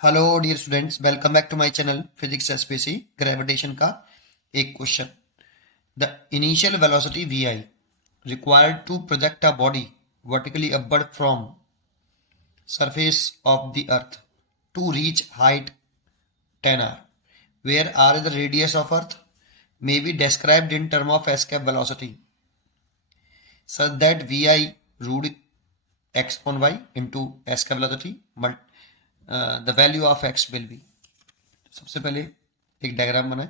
Hello dear students, welcome back to my channel physics SPC. Gravitation का एक question. The initial velocity V I required to project a body vertically upward from surface of the earth to reach height 10 r, where r is the radius of earth, may be described in term of escape velocity such that vi root x upon y into escape velocity the value of x will be। सबसे पहले एक diagram बनाए,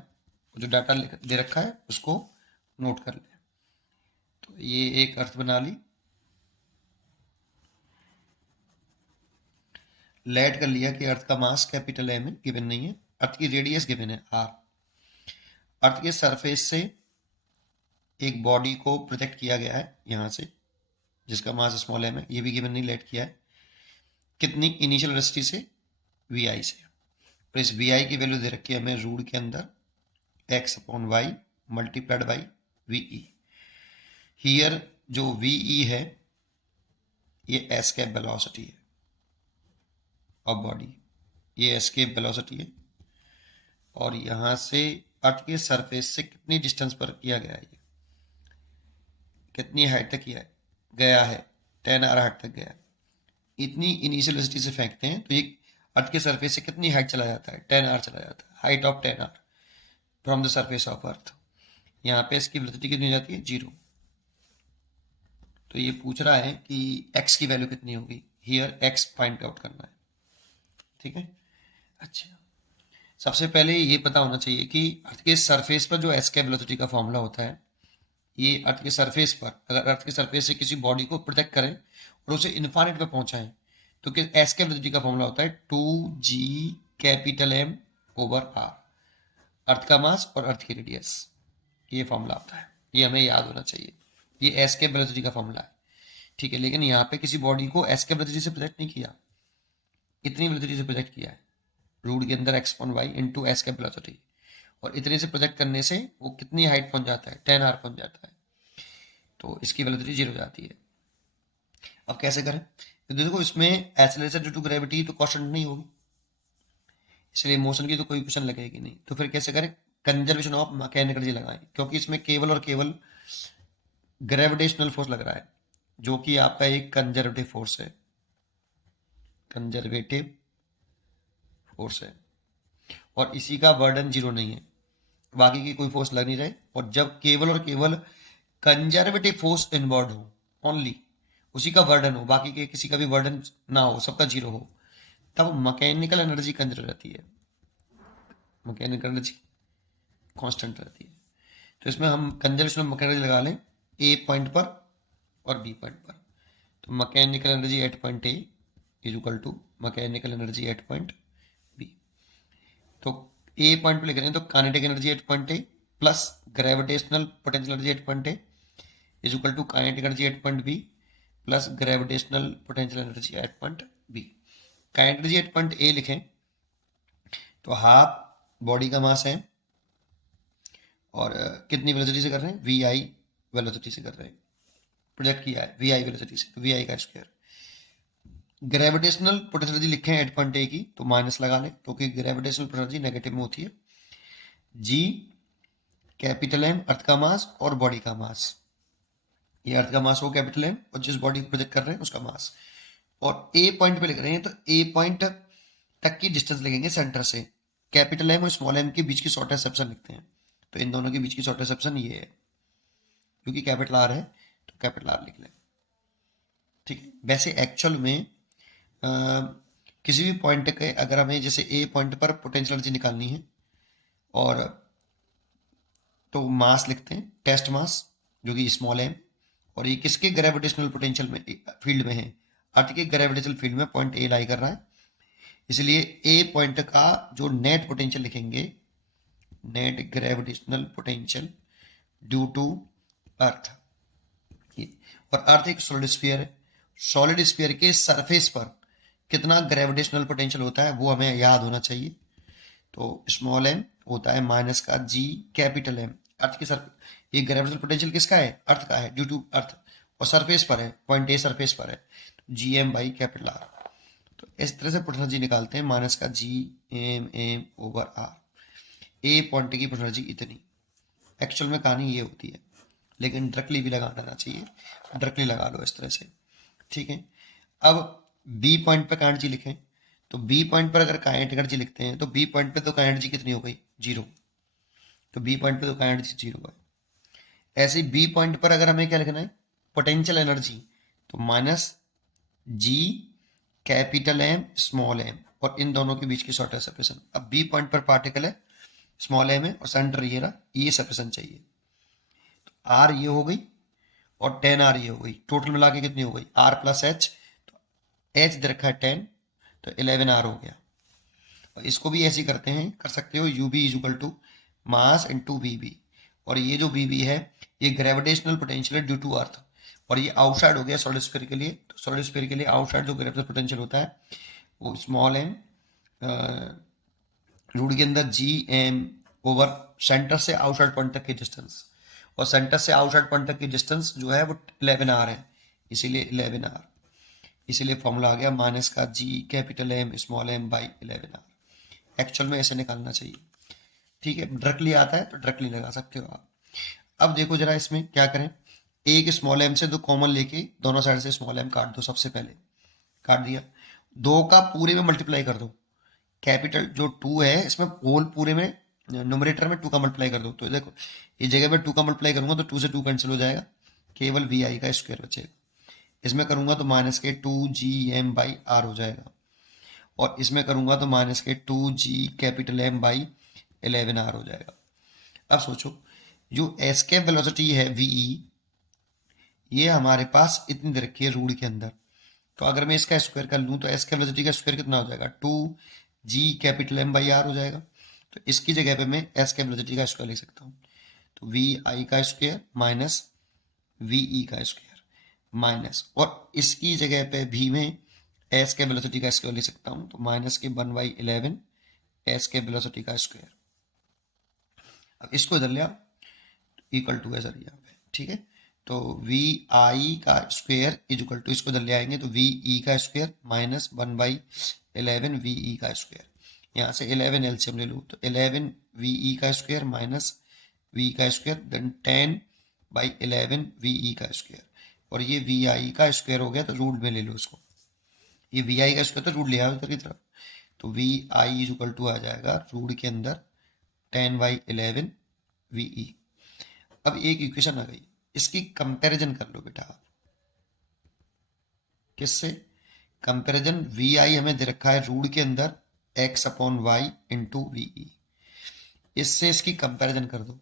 जो data दे रखा है उसको note कर ले। तो ये एक अर्थ बना ली, लेट कर लिया कि अर्थ का मास कैपिटल एम है, गिवन नहीं है। अर्थ की रेडियस गिवन है आर। अर्थ के सरफेस से एक बॉडी को प्रोजेक्ट किया गया है यहां से, जिसका मास स्मॉल एम है, ये भी गिवन नहीं, लेट किया है। कितनी इनिशियल वेलोसिटी से? वी आई से। तो इस वी आई की वैल्यू दे रखी है हमें रूट के अंदर X upon Y multiplied by VE. Here जो वीई है ये एस्केप वेलोसिटी है ऑफ बॉडी, ये एस्केप वेलोसिटी है। और यहां से अर्थ के सरफेस से कितनी डिस्टेंस पर किया गया है, ये कितनी हाइट तक किया है, गया है 10 r हाइट तक गया है। इतनी इनिशियल वेलोसिटी से फेंकते हैं तो ये अर्थ के सरफेस से कितनी हाइट चला जाता है? 10 r चला जाता है, height of 10 r from the surface of earth. यहाँ पे इसकी वेलोसिटी कितनी हो जाती है? 0। तो ये पूछ रहा है कि x की वैल्यू कितनी होगी, हियर x फाइंड आउट करना है। ठीक है, अच्छा सबसे पहले ये पता होना चाहिए कि अर्थ के सरफेस पर जो एस्केप वेलोसिटी का फॉर्मूला होता है, ये अर्थ के सरफेस पर, अगर अर्थ के सरफेस से किसी बॉडी को प्रोटेक्ट करें और उसे इन्फानिट पे पहुंचाएं तो एस्केप वेलोसिटी का फॉर्मूला होता है 2g capital M over r, अर्थ का मास और अर्थ की रेडियस, ये फॉर्मूला आता है। ये हमें याद होना चाहिए, ये एस्केप वेलोसिटी का फॉर्मूला है। ठीक है, लेकिन यहाँ पे किसी बॉडी को एस्केप वेलोसिटी से प्रोजेक्ट नहीं किया, इतनी वेलोसिटी से प्रोजेक्ट किया है, रूट के अंदर X upon Y into escape velocity. और इतने से प्रोजेक्ट करने से वो कितनी हाइट पहुंच जाता है? 10 r पहुंच जाता है। तो इसकी वेलोसिटी 0 हो जाती है। अब कैसे करें? तो देखो, इसमें एक्सेलरेशन ड्यू टू ग्रेविटी तो कांस्टेंट नहीं होगी, इसलिए मोशन की तो कोई क्वेश्चन लगेगी नहीं। तो फिर कैसे करें? कंजर्वेशन ऑफ मैकेनिकल एनर्जी लगाएं, क्योंकि इसमें केवल और केवल ग्रेविटेशनल फोर्स लग रहा है, जो कि आपका एक कंजर्वेटिव फोर्स है, कंजर्वेटिव फोर्स है। और इसी का वर्डन 0 नहीं है, बाकी की कोई फोर्स लग नहीं रहे। और जब केवल और केवल कंजर्वेटिव फोर्स इन्वॉल्व हो, ओनली उसी का वर्डन हो, बाकी के किसी का भी वर्डन ना हो, सबका 0 हो, तब मैकेनिकल एनर्जी कंजर्व रहती है, मैकेनिकल एनर्जी कांस्टेंट रहती है। तो इसमें हम कंजर्वेशन ऑफ मैकेनिकल लगा लें ए पॉइंट पर और बी पॉइंट पर। तो mechanical energy at point A is equal to mechanical energy at point B. तो ए पॉइंट पे लिख रहे हैं तो kinetic energy at point A plus gravitational potential energy at point A is equal to kinetic energy at point B plus gravitational potential energy at point B. Kinetic energy at point A लिखें तो half body का मास है, और कितनी velocity से कर रहे हैं? वी आई वेलोसिटी से कर रहे हैं, प्रोजेक्ट किया है वी आई वेलोसिटी से, तो वी आई का स्क्वायर। ग्रेविटेशनल पोटेंशियल एनर्जी लिखे हैं एट पॉइंट ए की, तो माइनस लगा लें, क्योंकि ग्रेविटेशनल पोटेंशियल एनर्जी नेगेटिव में होती है। जी कैपिटल एम अर्थ का मास और बॉडी का मास, ये अर्थ का मास हो कैपिटल एम, और जिस बॉडी को प्रोजेक्ट कर रहे हैं उसका मास। और ए पॉइंट पे लिख रहे हैं तो ए पॉइंट तक की डिस्टेंस लिखेंगे सेंटर से, कैपिटल एम और स्मॉल एम के बीच की शॉर्टेस्ट सेक्शन लिखते हैं। तो इन दोनों के बीच की शॉर्टेस्ट सेक्शन ये है, क्योंकि कैपिटल आर है तो कैपिटल आर लिख लें। ठीक है, वैसे एक्चुअल में किसी भी पॉइंट के, अगर हमें जैसे ए पॉइंट पर पोटेंशियल एनर्जी निकालनी है, और तो मास लिखते हैं टेस्ट मास, जो कि स्मॉल एम, और ये किसके ग्रेविटेशनल पोटेंशियल में, फील्ड में है, अर्थ के ग्रेविटेशनल फील्ड में पॉइंट ए लाई कर रहा है, इसलिए ए पॉइंट का जो नेट पोटेंशियल लिखेंगे, net gravitational potential due to earth. और अर्थ एक सॉलिड स्फीयर है, सॉलिड स्फीयर के सरफेस पर कितना ग्रेविटेशनल पोटेंशियल होता है वो हमें याद होना चाहिए। तो स्मॉल एम होता है माइनस का जी कैपिटल एम, अर्थ के सर, ये ग्रेविटेशनल पोटेंशियल किसका है? अर्थ का है, ड्यू टू अर्थ, और सरफेस पर है, पॉइंट ए सरफेस पर है, G M by capital R. तो इस तरह से पोटेंशियल एनर्जी निकालते हैं, माइनस का G M over R. A point की पोटेंशियल एनर्जी इतनी, एक्चुअल में कहानी ये होती है, लेकिन डायरेक्टली भी लगा देना चाहिए, डायरेक्टली लगा लो इस तरह से, ठीक है। अब बी पॉइंट पर काइनेटिक एनर्जी लिखें, तो बी पॉइंट पर अगर काइनेटिक एनर्जी लिखते हैं तो बी पॉइंट पे तो काइनेटिक एनर्जी कितनी हो गई, जीरो। तो बी पॉइंट पे तो काइनेटिक एनर्जी जीरो है। ऐसे बी पॉइंट पर अगर हमें क्या लिखना है, पोटेंशियल एनर्जी, तो माइनस जी कैपिटल एम स्मॉल एम, और इन दोनों के बीच की शॉर्टेस्ट सेपरेशन। अब बी पॉइंट पर पार्टिकल है, स्मॉल एम है, और सेंटर ये रहा, ये सेपरेशन चाहिए। तो आर ये हो गई और 10 आर ये हो गई, टोटल मिला के कितनी हो गई, आर प्लस एच, तो एच दे रखा है 10, तो 11 आर हो गया। और इसको भी ऐसे करते हैं, कर सकते हो, U B is equal to mass into V B, और ये जो वी बी है ये ग्रेविटेशनल पोटेंशियल है ड्यू टू अर्थ, और ये आउटसाइड हो गया सॉलिड स्फीयर के लिए। तो सॉलिड स्फीयर के लिए आउटसाइड जो ग्रेविटेशनल पोटेंशियल होता है वो स्मॉल एम रूट के अंदर जी एम ओवर सेंटर से आउटसाइड पॉइंट तक की डिस्टेंस, और सेंटर से आउटसाइड पॉइंट तक की डिस्टेंस जो है वो 11 आर है, इसीलिए 11 आर, इसीलिए फॉर्मूला आ गया माइनस का G capital M small M by 11 R. Actual में ऐसे निकालना चाहिए, ठीक है। डायरेक्टली आता है तो डायरेक्टली लगा सकते हो आप। अब देखो जरा इसमें क्या करें, एक स्मॉल एम से दो कॉमन लेके दोनों साइड से स्मॉल एम काट दो, सबसे पहले काट दिया, दो का पूरे में मल्टीप्लाई कर दो, कैपिटल जो 2 है इसमें होल पूरे में न्यूमरेटर में 2 का मल्टीप्लाई कर दो, तो देखो इस जगह पे 2 का मल्टीप्लाई करूंगा तो 2 से 2 कैंसिल हो जाएगा, केवल वी आई का स्क्वायर बचेगा। इसमें करूंगा तो माइनस के 2 GM/R हो जाएगा, और इसमें करूंगा तो माइनस के 2G_M/11R हो जाएगा। अब सोचो जो एस्केप वेलोसिटी है वीई, ये हमारे पास इतनी दे रखी है रूट के अंदर, तो अगर मैं इसका स्क्वायर कर लूँ तो एस्केप वेलोसिटी का स्क्वायर कितना हो जाएगा, 2G_M/R हो जाएगा। तो इसकी जगह पे मैं एस्केप वेलोसिटी का स्क्वायर लिख सकता हूँ, तो वी आई का स्क्वायर माइनस वीई का स्क्वायर माइनस, और इसकी जगह पे भी मैं एस के वेलोसिटी का स्क्वायर लिख सकता हूँ, तो माइनस के 1/11 एस के वेलोसिटी का स्क्वायर। अब इसको इधर ले आओ, इक्वल टू है सर यहाँ पे, ठीक है। तो वी आई का स्क्वायर इज इक्वल टू, इसको इधर ले आएंगे तो वी ई का स्क्वायर माइनस 1/11 वी ई का स्क्वायर, यहाँ से 11 एलसीएम ले लूँ तो 11 वी ई का स्क्वायर माइनस वी का स्क्वायर, देन 10/11 वी ई का स्क्वायर, और ये वी आई का स्क्वायर हो गया तो रूट में ले लो इसको, ये वी आई का स्क्वायर तो रूट ले आओ इधर की तरफ, तो V I is equal to आ जाएगा रूट के अंदर 10/11 वी ई। अब एक इक्वेशन आ गई, इसकी कंपैरिजन कर लो बेटा आप, किससे कंपैरिजन, वी आई हमें दे रखा है रूट के अंदर x/y इंटू वी ई, इससे इसकी कंपैरिजन कर दो,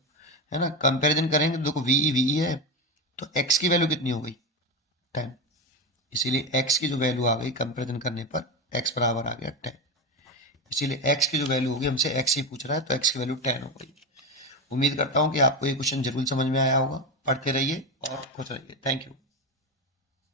है ना। कंपैरिजन करेंगे तो देखो वी है, तो x की वैल्यू कितनी हो गई 10, इसीलिए x की जो वैल्यू आ गई कंपैरिजन करने पर x बराबर आ गया 10, इसीलिए x की जो वैल्यू होगी, हमसे x ही पूछ रहा है तो x की वैल्यू 10 हो गई। उम्मीद करता हूँ कि आपको ये क्वेश्चन जरूर समझ में आया होगा, पढ़ते रहिए और खुश रहिए, थैंक यू।